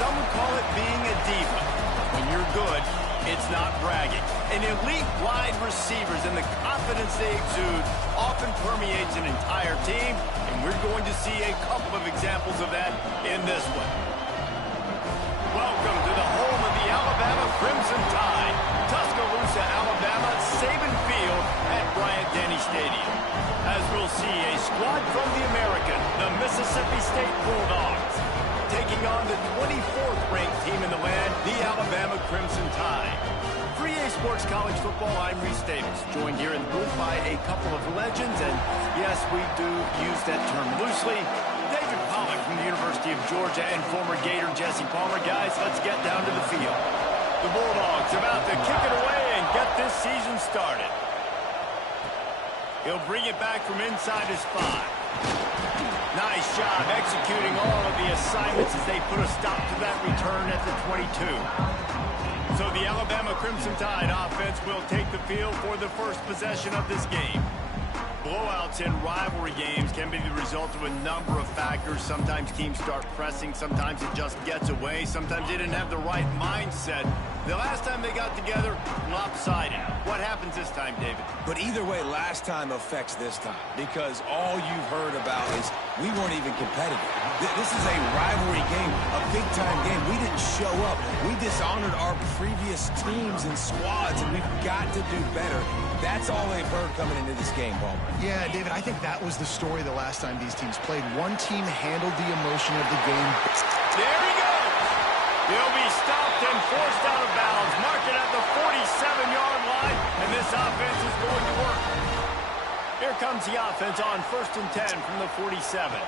some would call it being a diva. When you're good, it's not bragging. And elite wide receivers and the confidence they exude often permeates an entire team, and we're going to see a couple of examples of that in this one. Welcome to the home of the Alabama Crimson Tide, Tuscaloosa, Alabama, Saban Field at Bryant-Denny Stadium. As we'll see, a squad from the American, the Mississippi State Bulldogs, taking on the 24th ranked team in the land, the Alabama Crimson Tide. For EA Sports College Football, I'm Reese Davis, joined here in the booth by a couple of legends, and yes, we do use that term loosely. David Pollack from the University of Georgia and former Gator Jesse Palmer. Guys, let's get down to the field. The Bulldogs about to kick it away and get this season started. He'll bring it back from inside his 5. Nice job executing all of the assignments as they put a stop to that return at the 22. So the Alabama Crimson Tide offense will take the field for the first possession of this game. Blowouts in rivalry games can be the result of a number of factors. Sometimes teams start pressing, sometimes it just gets away, sometimes they didn't have the right mindset. The last time they got together, lopsided. What happens this time, David? But either way, last time affects this time, because all you've heard about is we weren't even competitive. This is a rivalry game, a big-time game. We didn't show up. We dishonored our previous teams and squads, and we've got to do better. That's all they've heard coming into this game, Palmer. Yeah, David, I think that was the story the last time these teams played. One team handled the emotion of the game. There he goes. He'll be stopped and forced out of bounds. Mark it at the 47-yard line, and this offense is going to work. Here comes the offense on 1st and 10 from the 47.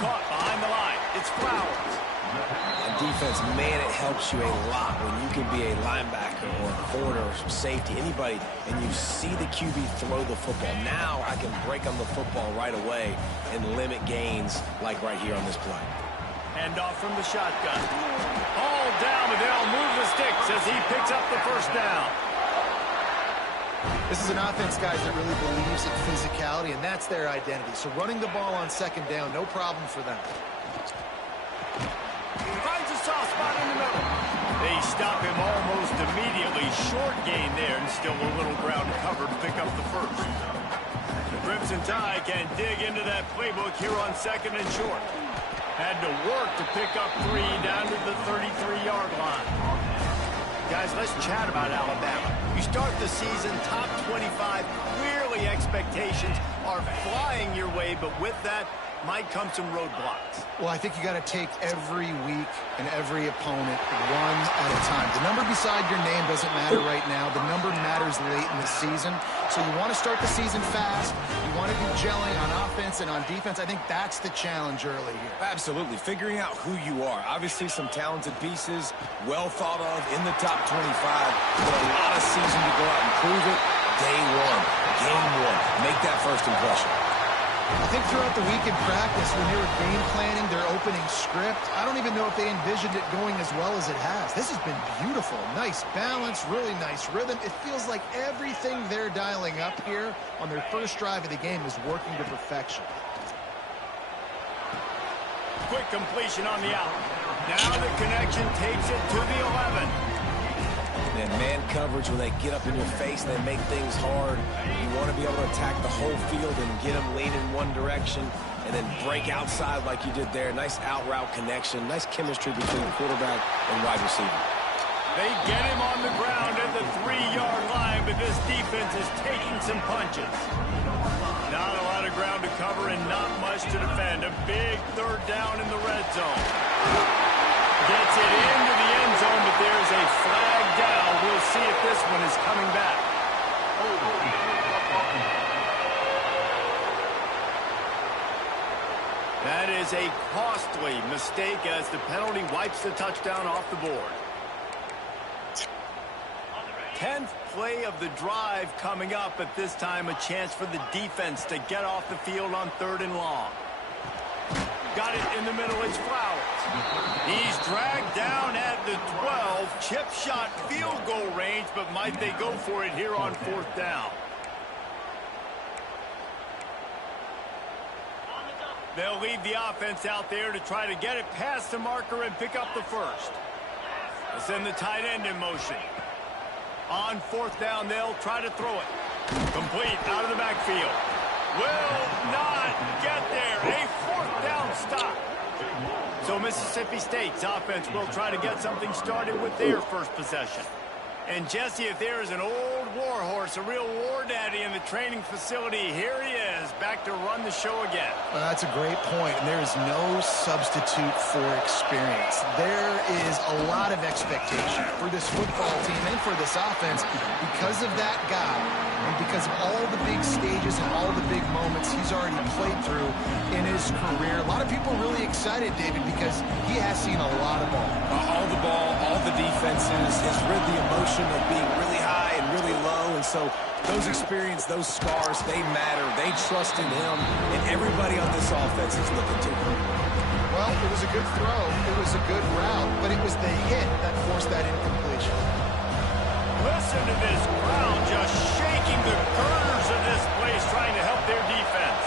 Caught behind the line. It's Flowers. And defense, man, it helps you a lot when you can be a linebacker or a corner or safety, anybody, and you see the QB throw the football. Now I can break on the football right away and limit gains like right here on this play. Hand off from the shotgun. All down, but they'll move the sticks as he picks up the first down. This is an offense, guys, that really believes in physicality, and that's their identity. So running the ball on 2nd down, no problem for them. Finds a soft spot in the middle. They stop him almost immediately. Short gain there, and still a little ground covered to pick up the first. The Crimson Tide can dig into that playbook here on 2nd and short. Had to work to pick up 3 down to the 33-yard line. Guys, let's chat about Alabama. You start the season top 25. Clearly expectations are flying your way, but with that might come some roadblocks. Well, I think you got to take every week and every opponent one at a time. The number beside your name doesn't matter right now. The number matters late in the season. So you want to start the season fast. You want to be gelling on offense and on defense. I think that's the challenge early here. Absolutely. Figuring out who you are. Obviously some talented pieces, well thought of in the top 25. But a lot of season to go out and prove it. Day one, game one. Make that first impression. I think throughout the week in practice, when they were game planning their opening script, I don't even know if they envisioned it going as well as it has. This has been beautiful. Nice balance, really nice rhythm. It feels like everything they're dialing up here on their first drive of the game is working to perfection. Quick completion on the out. Now the connection takes it to the 11. And man coverage, when they get up in your face and they make things hard, you want to be able to attack the whole field and get them leaning one direction and then break outside like you did there. Nice out route connection, nice chemistry between quarterback and wide receiver. They get him on the ground at the 3-yard line, but this defense is taking some punches. Not a lot of ground to cover and not much to defend. A big 3rd down in the red zone. Gets it into the end zone, but there's a flag down. We'll see if this one is coming back. That is a costly mistake as the penalty wipes the touchdown off the board. 10th play of the drive coming up, at this time a chance for the defense to get off the field on 3rd and long. Got it in the middle, it's Flowers. He's dragged down at the 12. Chip shot field goal range, but might they go for it here on 4th down? They'll leave the offense out there to try to get it past the marker and pick up the first. They'll send the tight end in motion. On fourth down, they'll try to throw it. Complete out of the backfield. Will not get there. A fourth down stop. So Mississippi State's offense will try to get something started with their first possession. And Jesse, if there is an old war horse, a real war daddy in the training facility, here he is, back to run the show again. Well, that's a great point, and there is no substitute for experience. There is a lot of expectation for this football team and for this offense because of that guy and because of all the big stages and all the big moments he's already played through in his career. A lot of people really excited, David, because he has seen a lot of ball. All the ball, all the defenses, has rid the emotion of being really high and really low, and so those experience, those scars, they matter. They trust in him, and everybody on this offense is looking to him. Well, it was a good throw. It was a good route, but it was the hit that forced that incompletion. Listen to this crowd just shaking the girders of this place, trying to help their defense.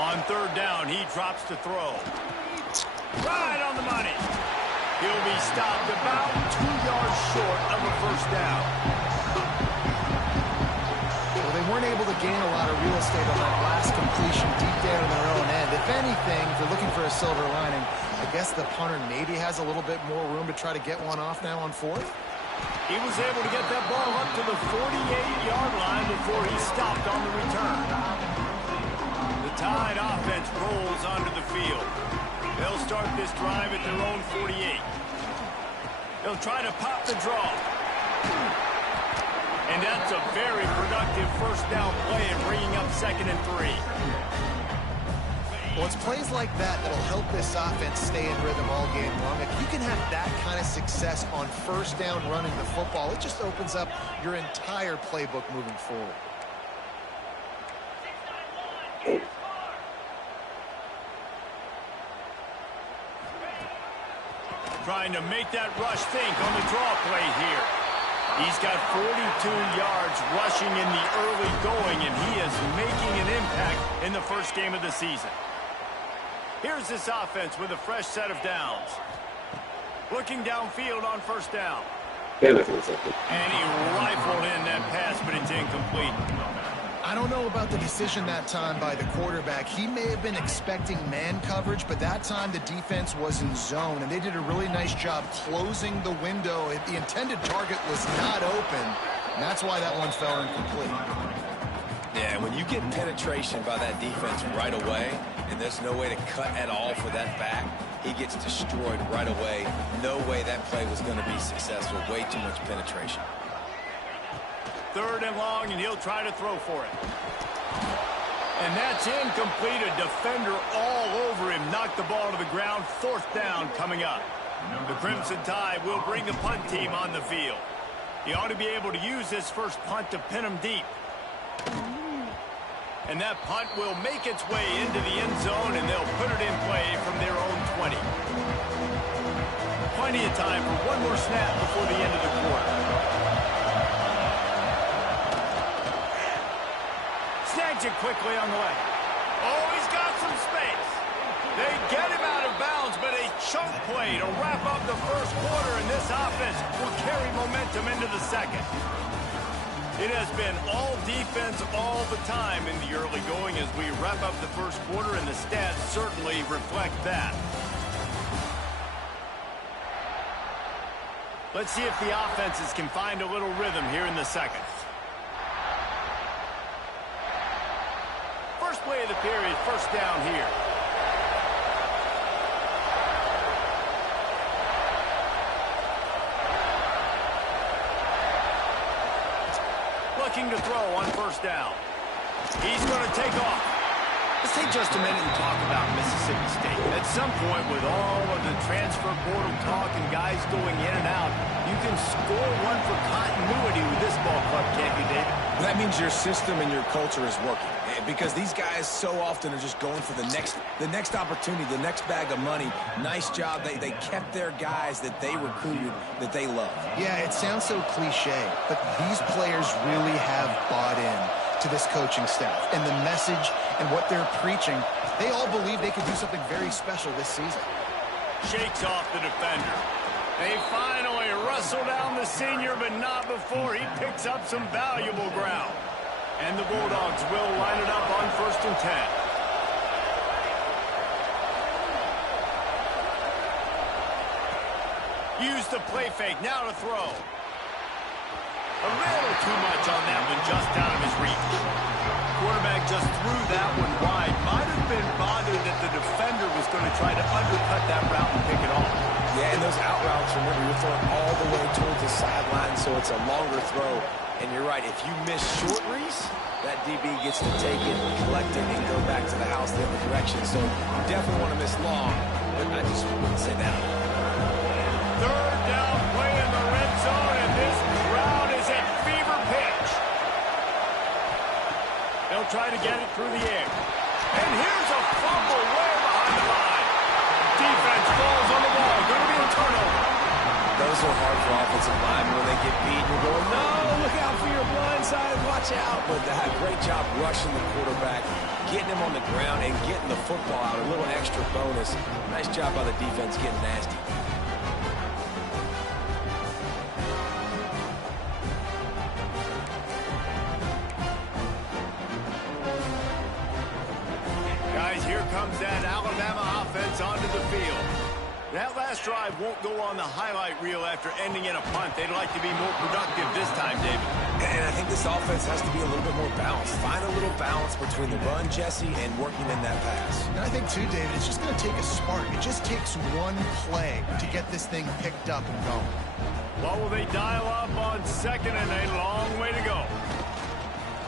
On third down, he drops to throw. Right on the money. He'll be stopped about 2 yards short of a first down. Well, they weren't able to gain a lot of real estate on that last completion deep down in their own end. If anything, if you're looking for a silver lining, I guess the punter maybe has a little bit more room to try to get one off now on fourth. He was able to get that ball up to the 48-yard line before he stopped on the return. The Tide offense rolls onto the field. They'll start this drive at their own 48. They'll try to pop the draw. And that's a very productive first down play and bringing up 2nd and 3. Well, it's plays like that that'll help this offense stay in rhythm all game long. If you can have that kind of success on first down running the football, it just opens up your entire playbook moving forward. Trying to make that rush think on the draw play here. He's got 42 yards rushing in the early going, and he is making an impact in the first game of the season. Here's this offense with a fresh set of downs. Looking downfield on first down. And he rifled in that pass, but it's incomplete. I don't know about the decision that time by the quarterback. He may have been expecting man coverage, but that time the defense was in zone, and they did a really nice job closing the window. The intended target was not open, and that's why that one fell incomplete. Yeah, when you get penetration by that defense right away, and there's no way to cut at all for that back, he gets destroyed right away. No way that play was going to be successful. Way too much penetration. 3rd and long, and he'll try to throw for it. And that's incomplete. A defender all over him. Knocked the ball to the ground. 4th down coming up. The Crimson Tide will bring the punt team on the field. He ought to be able to use this first punt to pin him deep. And that punt will make its way into the end zone, and they'll put it in play from their own 20. Plenty of time for one more snap before the end of the quarter. Snags it quickly on the leg. Oh, he's got some space. They get him out of bounds, but a chunk play to wrap up the first quarter, and this offense will carry momentum into the second. It has been all defense all the time in the early going as we wrap up the first quarter, and the stats certainly reflect that. Let's see if the offenses can find a little rhythm here in the second. First play of the period, first down here. Looking to throw on first down. He's going to take off. Let's take just a minute and talk about Mississippi State. At some point, with all of the transfer portal talk and guys going in and out, you can score one for continuity with this ball club, can't you, Dave? That means your system and your culture is working, because these guys so often are just going for the next opportunity, the next bag of money. Nice job. They kept their guys that they recruited, that they love. Yeah, it sounds so cliche, but these players really have bought in to to this coaching staff and the message and what they're preaching. They all believe they could do something very special this season. Shakes off the defender. They finally wrestle down the senior, but not before he picks up some valuable ground. And the Bulldogs will line it up on 1st and 10. Use the play fake, now to throw. A little too much on that one, just out of his reach. Quarterback just threw that one wide. Might have been bothered that the defender was going to try to undercut that route and pick it off. Yeah, and those out routes, remember, you're throwing all the way towards the sideline, so it's a longer throw. And you're right, if you miss short, Reese, that DB gets to take it, collect it, and go back to the house the other direction. So you definitely want to miss long, but I just wouldn't say that. 3rd down play in the red zone, and this crowd is at fever pitch. They'll try to get it through the air. And here's a fumble way behind the line. Defense falls on the ball. Going to be a turnover. Those are hard for offensive linemen when they get beat. You're going, no, look out for your blind side. Watch out. But they had a great job rushing the quarterback, getting him on the ground, and getting the football out. A little extra bonus. Nice job by the defense getting nasty. Here comes that Alabama offense onto the field. That last drive won't go on the highlight reel after ending in a punt. They'd like to be more productive this time, David. And I think this offense has to be a little bit more balanced. Find a little balance between the run, Jesse, and working in that pass. And I think, too, David, it's just going to take a spark. It just takes one play to get this thing picked up and going. What will they dial up on 2nd and a long way to go?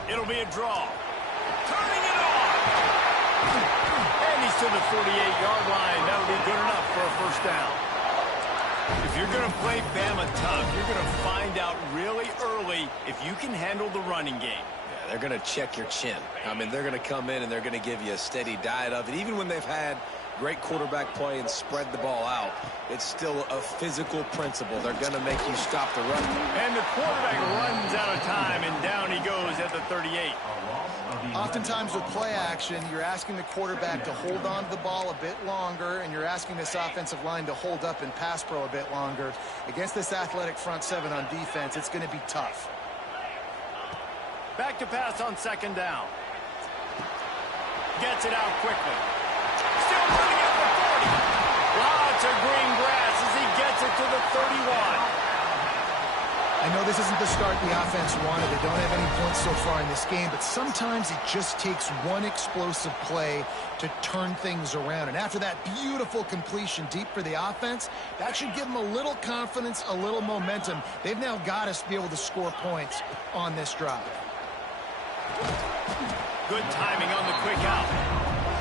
It'll be a draw. Turning it on. And he's to the 48-yard line. That'll be good enough for a 1st down. If you're going to play Bama tough, you're going to find out really early if you can handle the running game. Yeah, they're going to check your chin. I mean, they're going to come in and they're going to give you a steady diet of it. Even when they've had great quarterback play and spread the ball out, it's still a physical principle. They're going to make you stop the run. And the quarterback runs out of time, and down he goes at the 38. Oftentimes with play action, you're asking the quarterback to hold on to the ball a bit longer, and you're asking this offensive line to hold up in pass pro a bit longer. Against this athletic front 7 on defense, it's going to be tough. Back to pass on 2nd down. Gets it out quickly. Still running at the 40. Lots of green grass as he gets it to the 31. I know this isn't the start the offense wanted. They don't have any points so far in this game, but sometimes it just takes one explosive play to turn things around. And after that beautiful completion deep for the offense, that should give them a little confidence, a little momentum. They've now got us to be able to score points on this drive. Good timing on the quick out.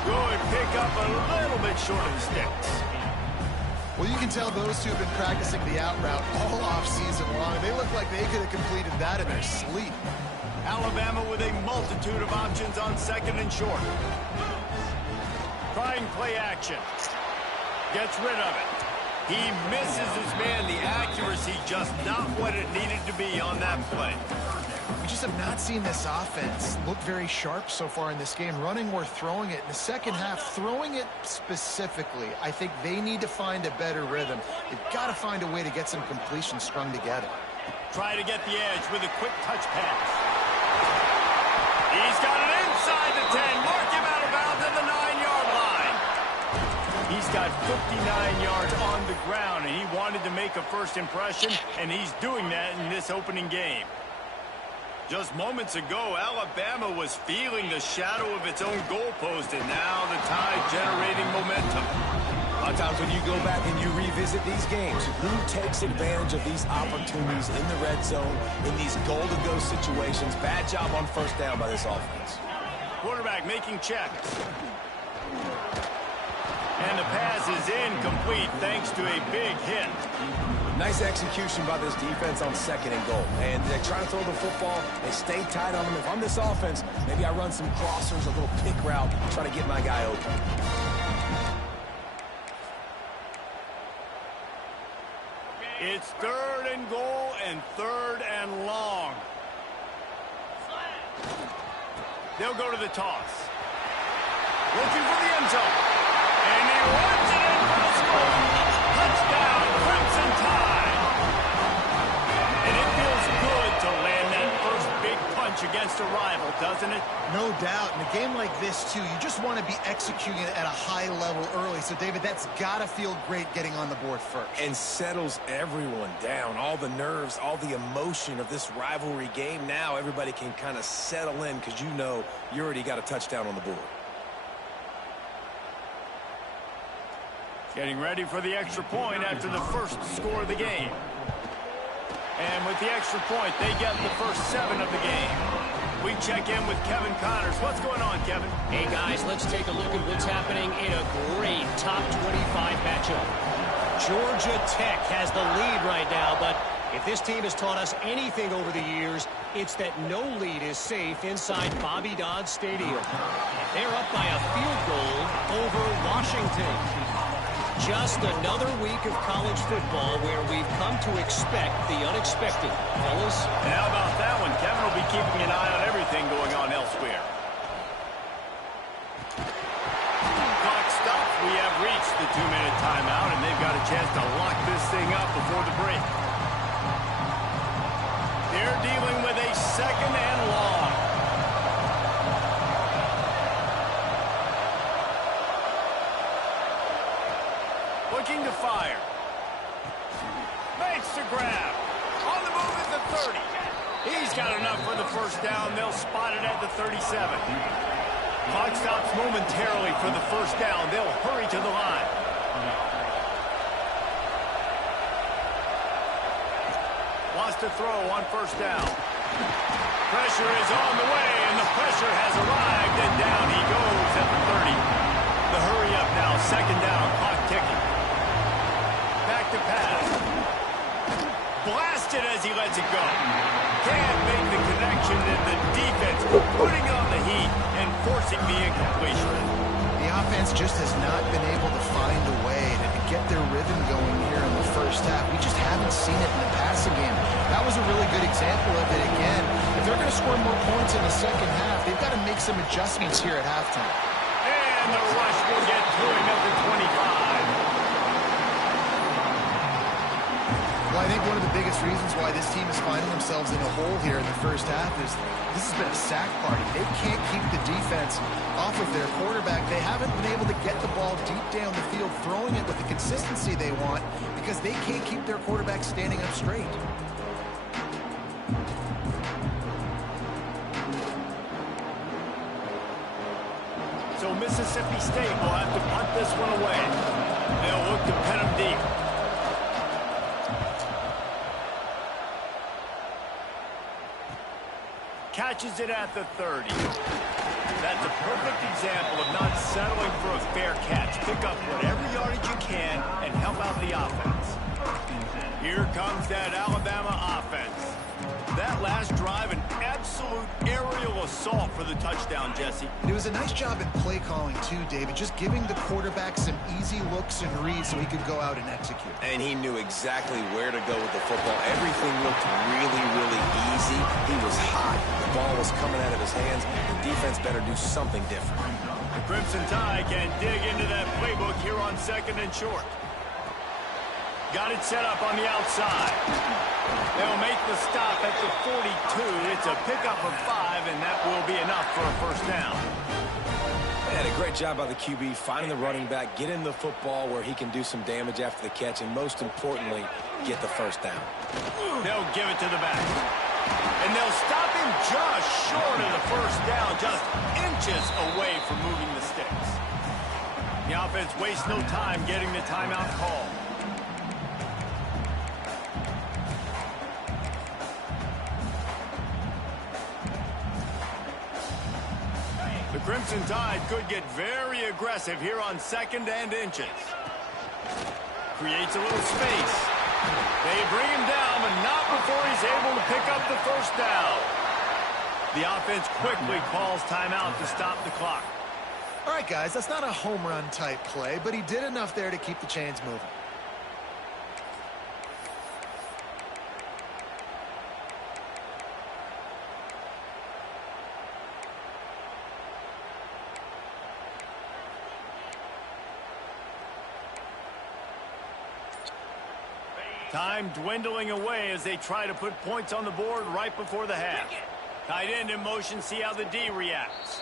Good pick up a little bit short of the sticks. Well, you can tell those two have been practicing the out route all off-season long. They look like they could have completed that in their sleep. Alabama with a multitude of options on 2nd and short. Trying play action. Gets rid of it. He misses his man. The accuracy just not what it needed to be on that play. We just have not seen this offense look very sharp so far in this game, running or throwing it. In the second half, throwing it specifically, I think they need to find a better rhythm. They've got to find a way to get some completions strung together. Try to get the edge with a quick touch pass. He's got it inside the 10. Mark him out of bounds at the 9-yard line. He's got 59 yards on the ground, and he wanted to make a first impression, and he's doing that in this opening game. Just moments ago, Alabama was feeling the shadow of its own goalpost, and now the Tide generating momentum. A lot of times when you go back and you revisit these games, who takes advantage of these opportunities in the red zone, in these goal-to-go situations? Bad job on 1st down by this offense. Quarterback making checks. And the pass is incomplete thanks to a big hit. Nice execution by this defense on 2nd and goal. And they try to throw the football. They stay tight on them. If I'm this offense, maybe I run some crossers, a little pick route, try to get my guy open. It's 3rd and goal and 3rd and long. They'll go to the toss. Looking for the end zone. And he runs it in for the score. Touchdown, Crimson Tide. And it feels good to land that first big punch against a rival, doesn't it? No doubt. In a game like this, too, you just want to be executing it at a high level early. So, David, that's got to feel great getting on the board first. And settles everyone down. All the nerves, all the emotion of this rivalry game. Now everybody can kind of settle in because you know you already got a touchdown on the board. Getting ready for the extra point after the first score of the game. And with the extra point, they get the first 7 of the game. We check in with Kevin Connors. What's going on, Kevin? Hey, guys, let's take a look at what's happening in a great top 25 matchup. Georgia Tech has the lead right now, but if this team has taught us anything over the years, it's that no lead is safe inside Bobby Dodd Stadium. They're up by a field goal over Washington. Just another week of college football where we've come to expect the unexpected. Fellas? And how about that one? Kevin will be keeping an eye on everything going on elsewhere. Clock stops. We have reached the 2-minute timeout, and they've got a chance to lock this thing up before the break. They're dealing with a 2nd and long. Looking to fire. Makes the grab. On the move at the 30. He's got enough for the first down. They'll spot it at the 37. Clock stops momentarily for the first down. They'll hurry to the line. Wants to throw on first down. Pressure is on the way, and the pressure has arrived, and down he goes at the 30. The hurry up now, 2nd down, clock ticking. Back to pass. Blasted as he lets it go. Can't make the connection, and the defense putting on the heat and forcing the incompletion. The offense just has not been able to find a way to get their rhythm going here in the first half. We just haven't seen it in the passing game. That was a really good example of it again. If they're going to score more points in the second half, they've got to make some adjustments here at halftime. And the rush will get to him at the 25. Well, I think one of the biggest reasons why this team is finding themselves in a hole here in the first half is this has been a sack party. They can't keep the defense off of their quarterback. They haven't been able to get the ball deep down the field, throwing it with the consistency they want because they can't keep their quarterback standing up straight. So Mississippi State will have to punt this one away. They'll look to pin him deep. Catches it at the 30. That's a perfect example of not settling for a fair catch. Pick up whatever yardage you can and help out the offense. Here comes that Alabama offense. That last drive, an absolute aerial assault for the touchdown, Jesse. It was a nice job in play calling, too, David, just giving the quarterback some easy looks and reads so he could go out and execute. And he knew exactly where to go with the football. Everything looked really, really easy. He was hot. The ball was coming out of his hands. The defense better do something different. The Crimson Tide can dig into that playbook here on 2nd and short. Got it set up on the outside. They'll make the stop at the 42. It's a pickup of 5, and that will be enough for a first down. And a great job by the QB finding the running back, getting the football where he can do some damage after the catch, and most importantly, get the first down. They'll give it to the back. And they'll stop him just short of the first down, just inches away from moving the sticks. The offense wastes no time getting the timeout call. The Crimson Tide could get very aggressive here on 2nd and inches. Creates a little space. They bring him down, but not before he's able to pick up the first down. The offense quickly calls timeout to stop the clock. All right, guys, that's not a home run type play, but he did enough there to keep the chains moving. Time dwindling away as they try to put points on the board right before the half. Tight end in motion, see how the D reacts.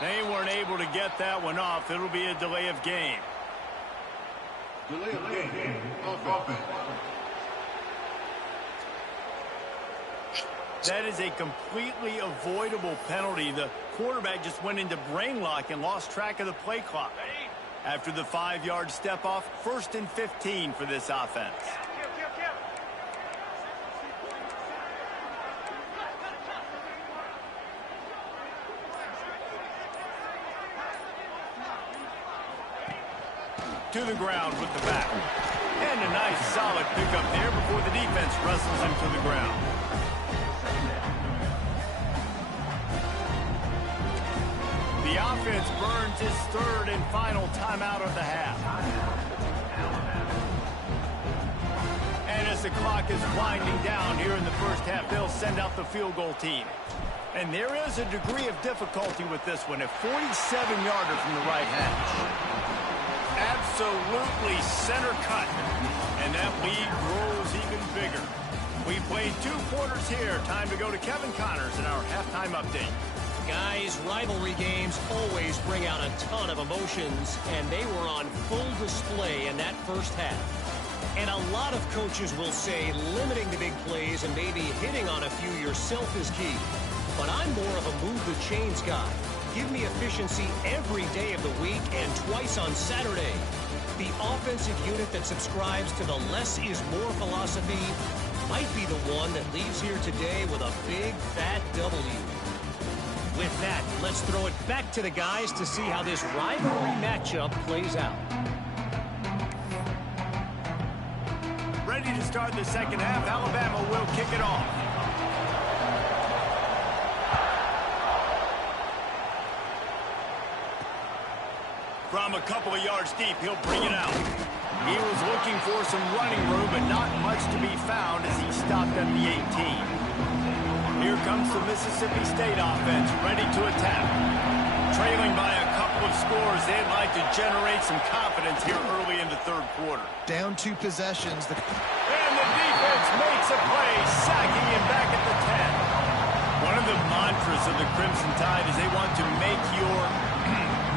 They weren't able to get that one off. It'll be a delay of game. Delay of game. Offense. That is a completely avoidable penalty. The quarterback just went into brain lock and lost track of the play clock. After the 5-yard step off, 1st and 15 for this offense. To the ground with the back. And a nice solid pickup there before the defense wrestles him to the ground. The offense burns its 3rd and final timeout of the half. And as the clock is winding down here in the first half, they'll send out the field goal team. And there is a degree of difficulty with this one. A 47-yarder from the right hash. Absolutely center cut. And that lead grows even bigger. We played 2 quarters here. Time to go to Kevin Connors in our halftime update. Guys, rivalry games always bring out a ton of emotions, and they were on full display in that first half. And a lot of coaches will say limiting the big plays and maybe hitting on a few yourself is key. But I'm more of a move the chains guy. Give me efficiency every day of the week and twice on Saturday. The offensive unit that subscribes to the less is more philosophy might be the one that leaves here today with a big, fat W. With that, let's throw it back to the guys to see how this rivalry matchup plays out. Ready to start the second half. Alabama will kick it off. From a couple of yards deep, he'll bring it out. He was looking for some running room, but not much to be found as he stopped at the 18. Here comes the Mississippi State offense, ready to attack. Trailing by a couple of scores, they'd like to generate some confidence here early in the 3rd quarter. Down 2 possessions. And the defense makes a play, sacking him back at the 10. One of the mantras of the Crimson Tide is they want to make your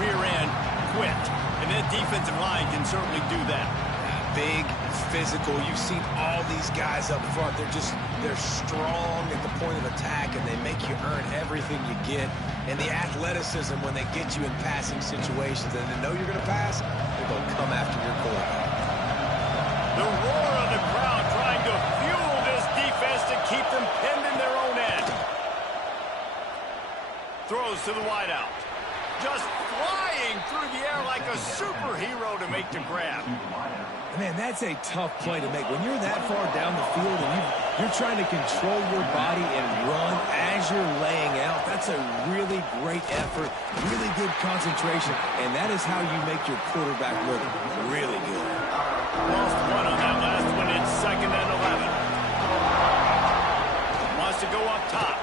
rear end quit. And that defensive line can certainly do that. Big, physical. You've seen all these guys up front. They're strong at the point of attack, and they make you earn everything you get. And the athleticism when they get you in passing situations and they know you're going to pass, they're going to come after your quarterback. The roar of the crowd trying to fuel this defense to keep them pinned in their own end. Throws to the wideout. Just flying through the air like a superhero to make the grab. Man, that's a tough play to make. When you're that far down the field and you're trying to control your body and run as you're laying out, that's a really great effort, really good concentration, and that is how you make your quarterback look really good. Lost one on that last one. It's 2nd and 11. Wants to go up top.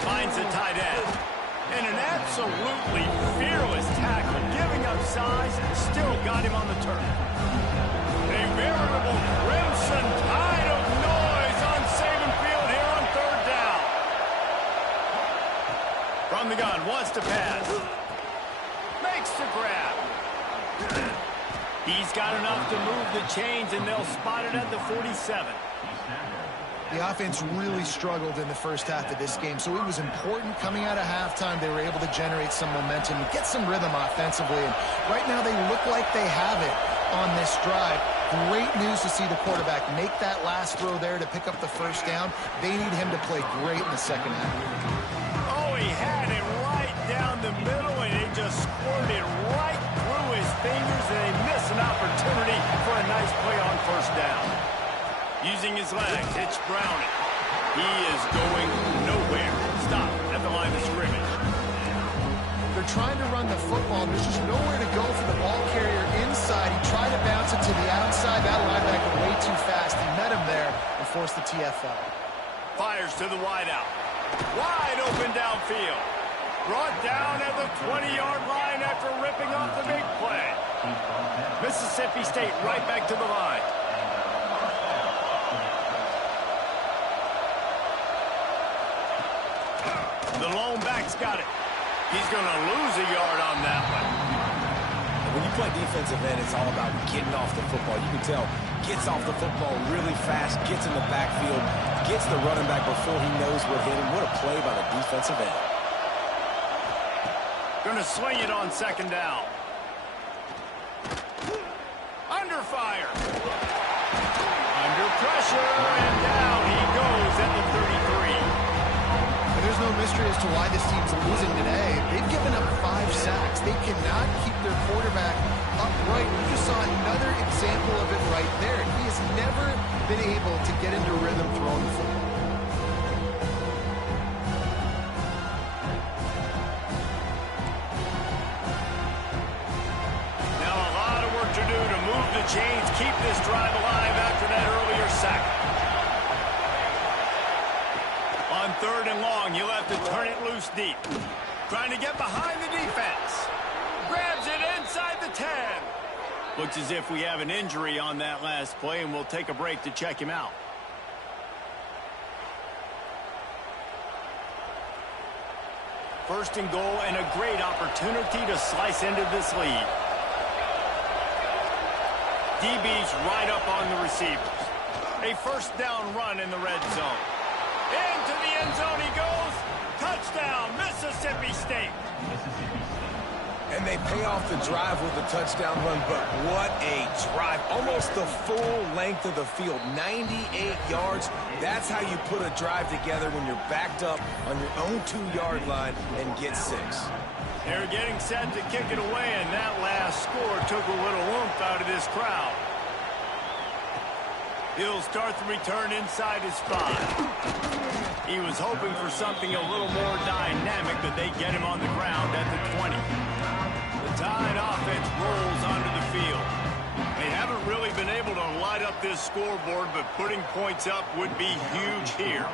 Finds the tight end. And an absolutely fearless tackle, giving up size, and still got him on the turf. A veritable crimson tide of noise on Saban Field here on 3rd down. From the gun, wants to pass. Makes the grab. He's got enough to move the chains, and they'll spot it at the 47. The offense really struggled in the first half of this game, so it was important coming out of halftime. They were able to generate some momentum, get some rhythm offensively, and right now they look like they have it on this drive. Great news to see the quarterback make that last throw there to pick up the 1st down. They need him to play great in the second half. Oh, he had it right down the middle, and it just squirted right through his fingers, and they miss an opportunity for a nice play on 1st down. Using his legs, it's Browning. He is going nowhere. Stop at the line of scrimmage. They're trying to run the football. There's just nowhere to go for the ball carrier inside. He tried to bounce it to the outside. That linebacker way too fast. He met him there and forced the TFL. Fires to the wideout. Wide open downfield. Brought down at the 20-yard line after ripping off the big play. Mississippi State right back to the line. The lone back's got it. He's going to lose a yard on that one. When you play defensive end, it's all about getting off the football. You can tell, gets off the football really fast, gets in the backfield, gets the running back before he knows what hit him. What a play by the defensive end. Going to swing it on second down. Under fire. Under pressure, and down he goes at the 33. And there's no mystery as to why this team's losing today. They've given up 5 sacks. They cannot keep their quarterback upright. We just saw another example of it right there. He has never been able to get into rhythm throwing the football. Now a lot of work to do to move the chains, keep this drive alive after that earlier sack. On 3rd and long, you'll have to turn it loose deep. Trying to get behind the defense. Grabs it inside the 10. Looks as if we have an injury on that last play, and we'll take a break to check him out. First and goal, and a great opportunity to slice into this lead. DB's right up on the receivers. A first down run in the red zone. Into the end zone he goes. Touchdown, Mississippi State. And they pay off the drive with a touchdown run, but what a drive. Almost the full length of the field, 98 yards. That's how you put a drive together when you're backed up on your own 2-yard line and get 6. They're getting set to kick it away, and that last score took a little oomph out of this crowd. He'll start the return inside his 5. He was hoping for something a little more dynamic, but they get him on the ground at the 20. The Tide offense rolls onto the field. They haven't really been able to light up this scoreboard, but putting points up would be huge here.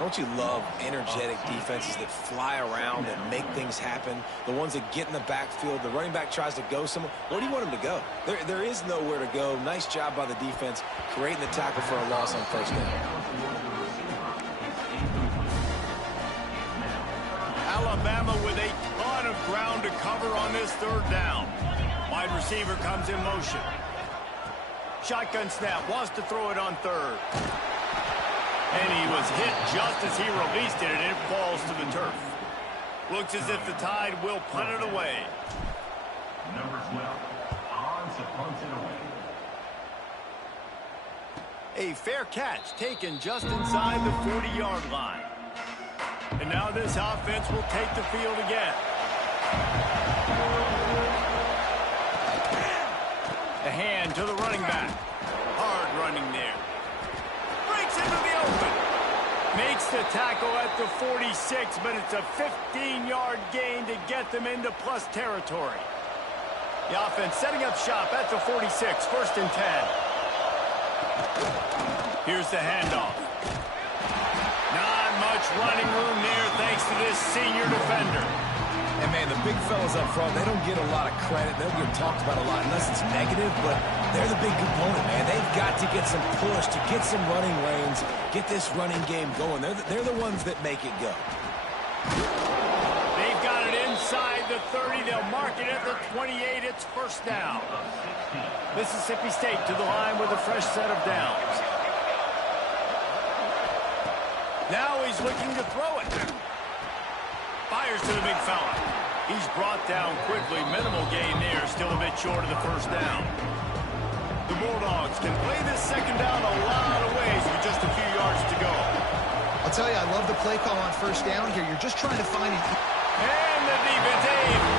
Don't you love energetic defenses that fly around and make things happen? The ones that get in the backfield, the running back tries to go somewhere. Where do you want him to go? There is nowhere to go. Nice job by the defense, creating the tackle for a loss on first down. Alabama with a ton of ground to cover on this 3rd down. Wide receiver comes in motion. Shotgun snap, wants to throw it on 3rd. And he was hit just as he released it, and it falls to the turf. Looks as if the Tide will punt it away. Number 12, on to punt it away. A fair catch taken just inside the 40-yard line. And now this offense will take the field again. The hand to the running back. Hard running there. Breaks into the open. Makes the tackle at the 46, but it's a 15-yard gain to get them into plus territory. The offense setting up shop at the 46, 1st and 10. Here's the handoff. Not much running room there thanks to this senior defender. And, man, the big fellas up front, they don't get a lot of credit. They don't get talked about a lot unless it's negative, but they're the big component, man. They've got to get some push, to get some running lanes, get this running game going. They're the ones that make it go. They've got it inside the 30. They'll mark it at the 28. It's first down. Mississippi State to the line with a fresh set of downs. Now he's looking to throw it. Fires to the big fella. He's brought down quickly. Minimal gain there. Still a bit short of the first down. The Bulldogs can play this second down a lot of ways with just a few yards to go. I'll tell you, I love the play call on first down here. You're just trying to find an... And the defense,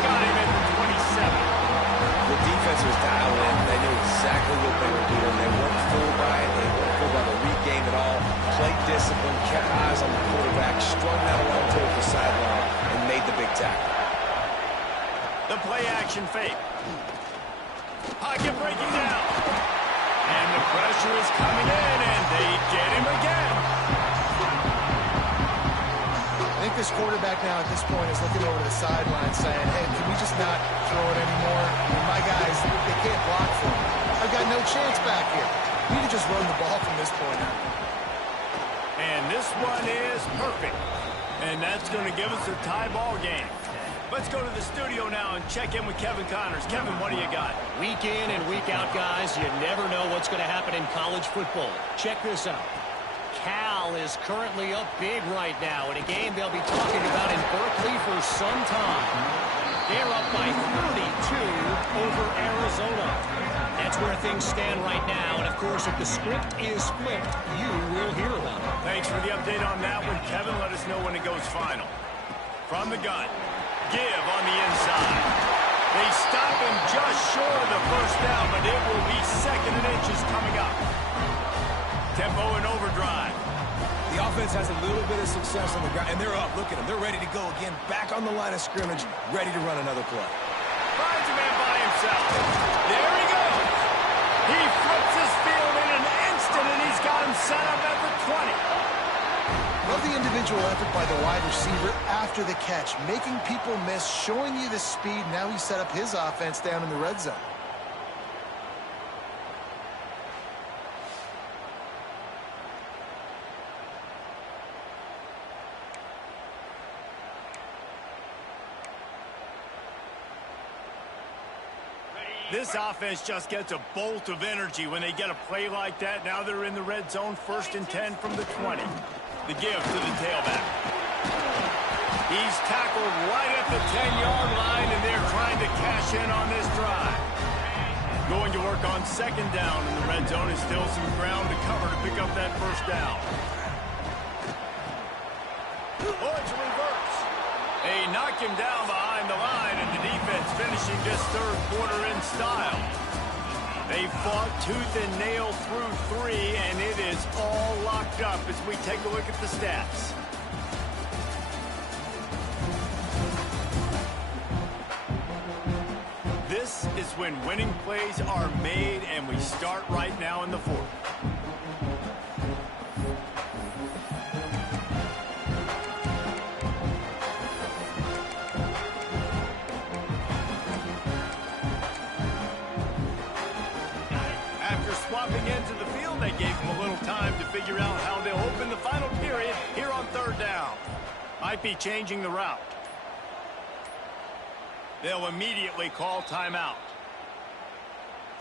got him at the 27. The defense was dialed in. They knew exactly what they were doing. They weren't fooled by it. They weren't fooled by the read game at all. Played discipline, kept eyes on the quarterback, strung that along towards the sideline, and made the big tackle. The play action fake. Pocket breaking down. And the pressure is coming in, and they get him again. I think this quarterback now at this point is looking over to the sideline saying, hey, can we just not throw it anymore? I mean, my guys, chance back here. We need to just run the ball from this point on. And this one is perfect. And that's going to give us a tie ball game. Let's go to the studio now and check in with Kevin Connors. Kevin, what do you got? Week in and week out, guys, you never know what's going to happen in college football. Check this out. Cal is currently up big right now in a game they'll be talking about in Berkeley for some time. They're up by 32 over Arizona. That's where things stand right now. And, of course, if the script is flipped, you will hear about it. Thanks for the update on that one, Kevin. Let us know when it goes final. From the gun. Give on the inside. They stop him just short of the first down, but it will be second and inches coming up. Tempo and overdrive. The offense has a little bit of success on the ground, and they're up. Look at them. They're ready to go again. Back on the line of scrimmage, ready to run another play. Finds a man by himself. There he goes. He flips his field in an instant, and he's got him set up at the 20. Love the individual effort by the wide receiver after the catch, making people miss, showing you the speed. Now he set up his offense down in the red zone. This offense just gets a bolt of energy when they get a play like that. Now they're in the red zone, 1st and 10 from the 20. The give to the tailback. He's tackled right at the 10-yard line, and they're trying to cash in on this drive. Going to work on 2nd down in the red zone is still some ground to cover to pick up that 1st down. Oh, it's a reverse. They knock him down behind the line, and the defense finishing this 3rd quarter in style. They fought tooth and nail through 3, and it is all locked up as we take a look at the stats. This is when winning plays are made, and we start right now in the 4th. Swapping into the field, they gave him a little time to figure out how they'll open the final period here on 3rd down. Might be changing the route. They'll immediately call timeout.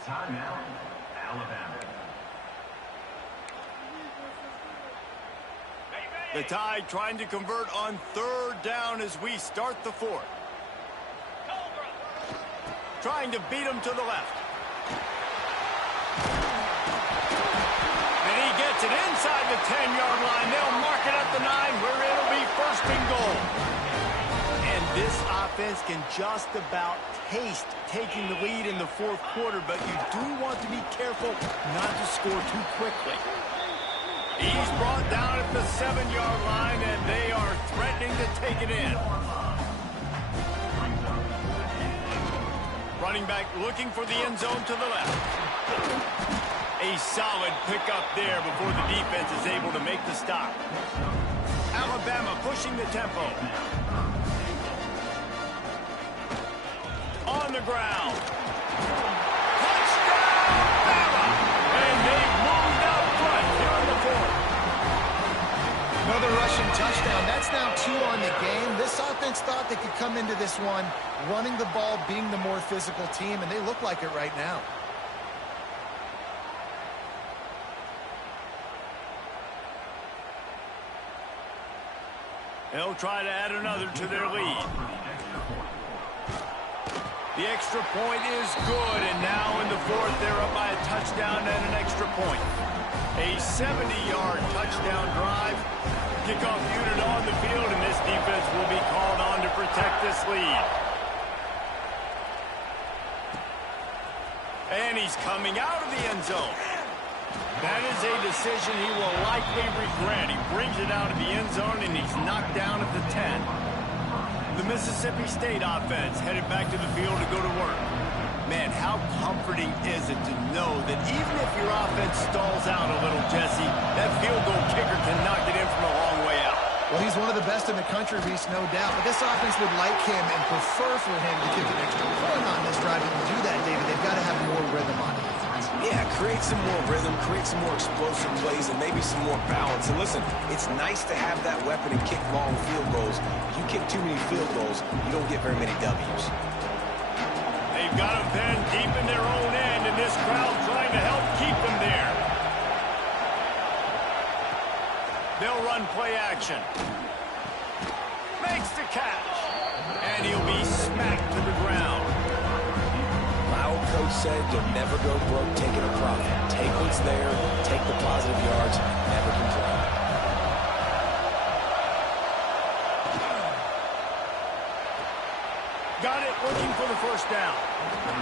Timeout, Alabama. The Tide trying to convert on 3rd down as we start the 4th. Trying to beat him to the left. Gets it inside the 10-yard line. They'll mark it at the 9 where it'll be 1st and goal. And this offense can just about taste taking the lead in the 4th quarter, but you do want to be careful not to score too quickly. He's brought down at the 7-yard line, and they are threatening to take it in. Running back looking for the end zone to the left. A solid pickup there before the defense is able to make the stop. Alabama pushing the tempo. On the ground. Touchdown, Alabama! And they've moved out front here in the 4th. Another rushing touchdown. That's now 2 on the game. This offense thought they could come into this one running the ball, being the more physical team, and they look like it right now. They'll try to add another to their lead. The extra point is good, and now in the 4th, they're up by a touchdown and an extra point. A 70-yard touchdown drive. Kickoff unit on the field, and this defense will be called on to protect this lead. And he's coming out of the end zone. That is a decision he will likely regret. He brings it out of the end zone, and he's knocked down at the 10. The Mississippi State offense headed back to the field to go to work. Man, how comforting is it to know that even if your offense stalls out a little, Jesse, that field goal kicker can knock it in from a long way out. Well, he's one of the best in the country, Reese, no doubt. But this offense would like him and prefer for him to kick an extra point on this drive. And to do that, David, they've got to have more rhythm on it. Yeah, create some more rhythm, create some more explosive plays, and maybe some more balance. And listen, it's nice to have that weapon and kick long field goals. If you kick too many field goals, you don't get very many W's. They've got them pinned deep in their own end, and this crowd trying to help keep them there. They'll run play action. Makes the catch. And he'll be smacked to the ground. My old coach said you'll never go broke taking a profit. Take what's there, take the positive yards, never complain. Got it, looking for the first down.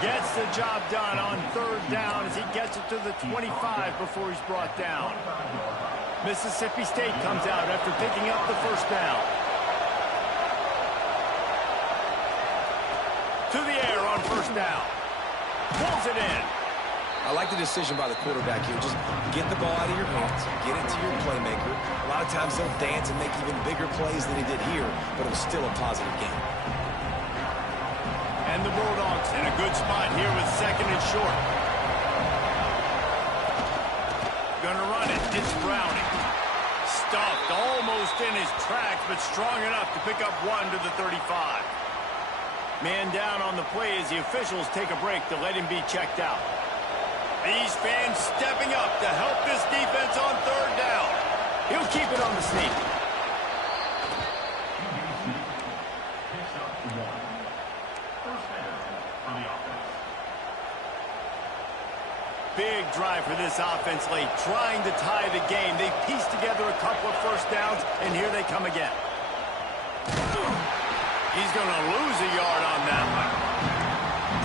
Gets the job done on third down as he gets it to the 25 before he's brought down. Mississippi State comes out after picking up the first down. To the air on first down. Pulls it in. I like the decision by the quarterback here. Just get the ball out of your hands, get it to your playmaker. A lot of times they'll dance and make even bigger plays than he did here, but it was still a positive game. And the Bulldogs in a good spot here with second and short. Gonna run it. It's Browning. Stuffed almost in his tracks, but strong enough to pick up one to the 35. Man down on the play as the officials take a break to let him be checked out. These fans stepping up to help this defense on third down. He'll keep it on the sneak. Big drive for this offense late, trying to tie the game. They pieced together a couple of first downs, and here they come again. He's going to lose a yard on that one.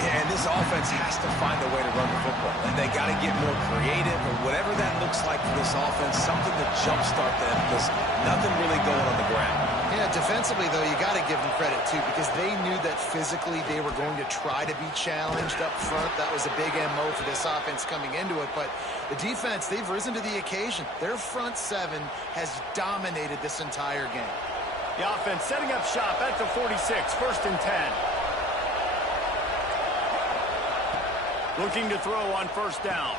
Yeah, and this offense has to find a way to run the football. And they got to get more creative, or whatever that looks like for this offense, something to jumpstart them, because nothing really going on the ground. Yeah, defensively, though, you got to give them credit, too, because they knew that physically they were going to try to be challenged up front. That was a big MO for this offense coming into it. But the defense, they've risen to the occasion. Their front seven has dominated this entire game. The offense setting up shop at the 46, first and 10. Looking to throw on first down.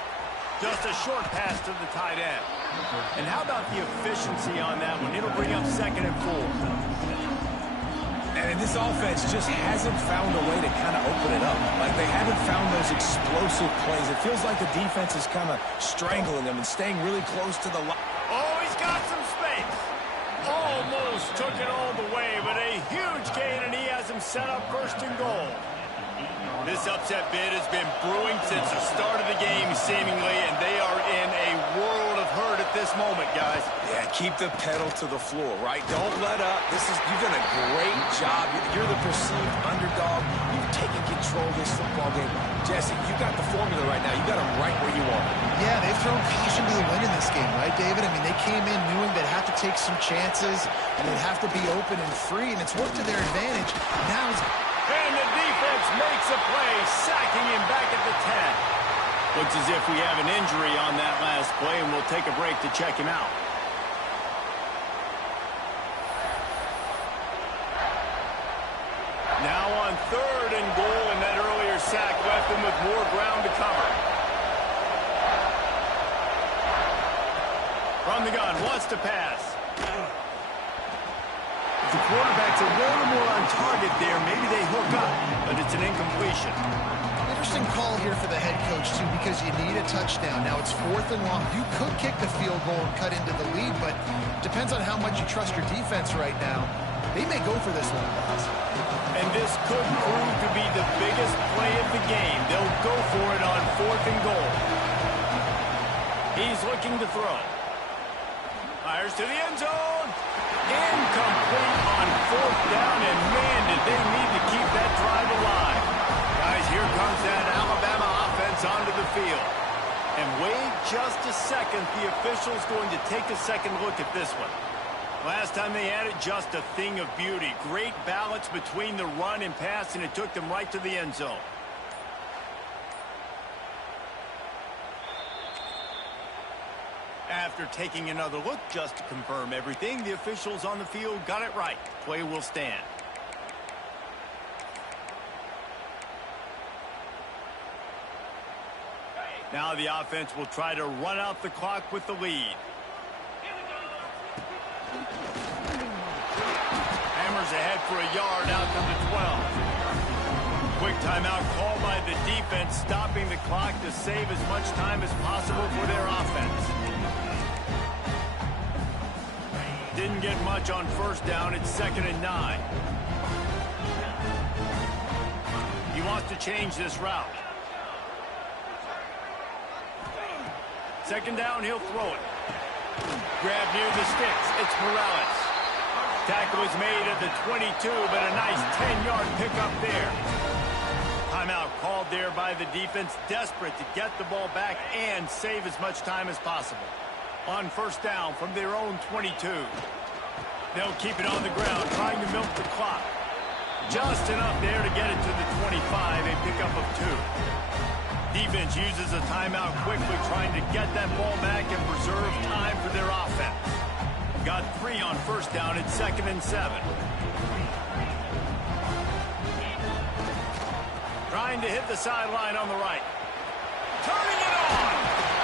Just a short pass to the tight end. And how about the efficiency on that one? It'll bring up second and 4. And this offense just hasn't found a way to kind of open it up. Like, they haven't found those explosive plays. It feels like the defense is kind of strangling them and staying really close to the line. Oh, he's got some space. Almost took it all the way, but a huge gain, and he has him set up first and goal. This upset bid has been brewing since the start of the game, seemingly, and they are in a world of hurt at this moment, guys. Yeah, keep the pedal to the floor, right? Don't let up. You've done a great job. You're the perceived underdog. You've taken control of this football game. Jesse, you got the formula right now. You got them right where you want. Yeah, they've thrown caution to the wind in this game, right, David? I mean, they came in knowing they'd have to take some chances, and they'd have to be open and free, and it's worked to their advantage. Now it's... And the defense makes a play, sacking him back at the 10. Looks as if we have an injury on that last play, and we'll take a break to check him out. Now on third and goal, and that earlier sack left him with more ground to cover. From the gun, wants to pass. The quarterback's a little more on target there. Maybe they hook up, but it's an incompletion. Interesting call here for the head coach, too, because you need a touchdown. Now it's fourth and long. You could kick the field goal and cut into the lead, but depends on how much you trust your defense right now. They may go for this one, guys. And this could prove to be the biggest play of the game. They'll go for it on fourth and goal. He's looking to throw. Fires to the end zone. Incomplete on fourth down, and man, did they need to keep that drive alive. Guys, here comes that Alabama offense onto the field. And wait just a second, the official's going to take a second look at this one. Last time they had it, just a thing of beauty. Great balance between the run and pass, and it took them right to the end zone. After taking another look just to confirm everything, the officials on the field got it right. Play will stand. Now the offense will try to run out the clock with the lead. Hammers ahead for a yard, out come to 12. Quick timeout called by the defense, stopping the clock to save as much time as possible for their offense. Didn't get much on first down. It's 2nd and 9. He wants to change this route. 2nd down, he'll throw it. Grab near the sticks. It's Morales. Tackle is made at the 22, but a nice 10-yard pickup there. Timeout called there by the defense, desperate to get the ball back and save as much time as possible. On first down from their own 22. They'll keep it on the ground, trying to milk the clock. Just enough there to get it to the 25, a pickup of 2. Defense uses a timeout quickly, trying to get that ball back and preserve time for their offense. Got 3 on first down. It's 2nd and 7. Trying to hit the sideline on the right. Turning it on.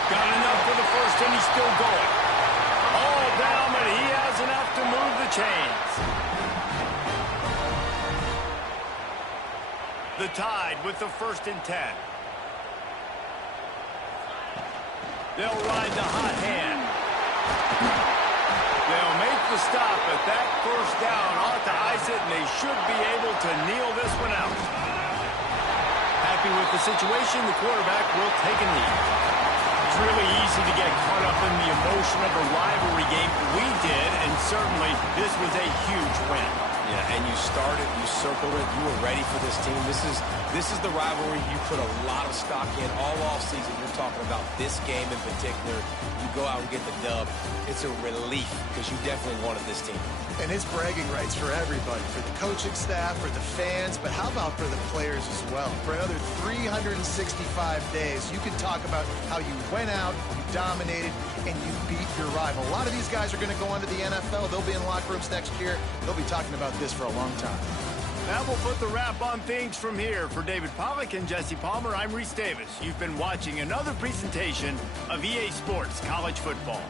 Got enough for the first, and he's still going. All down, but he has enough to move the chains. The Tide with the 1st and 10. They'll ride the hot hand. They'll make the stop, but that first down ought to ice it, and they should be able to kneel this one out. Happy with the situation, the quarterback will take a knee. It's really easy to get caught up in the emotion of a rivalry game. We did, and certainly this was a huge win. Yeah, and you started, you circled it, you were ready for this team. This is the rivalry you put a lot of stock in all offseason. You're talking about this game in particular. You go out and get the dub. It's a relief because you definitely wanted this team. And it's bragging rights for everybody, for the coaching staff, for the fans, but how about for the players as well? For another 365 days, you can talk about how you went out, you dominated, and you beat your rival. A lot of these guys are going to go on to the NFL. They'll be in locker rooms next year. They'll be talking about this for a long time. That will put the wrap on things from here. For David Pollack and Jesse Palmer, I'm Reese Davis. You've been watching another presentation of EA Sports College Football.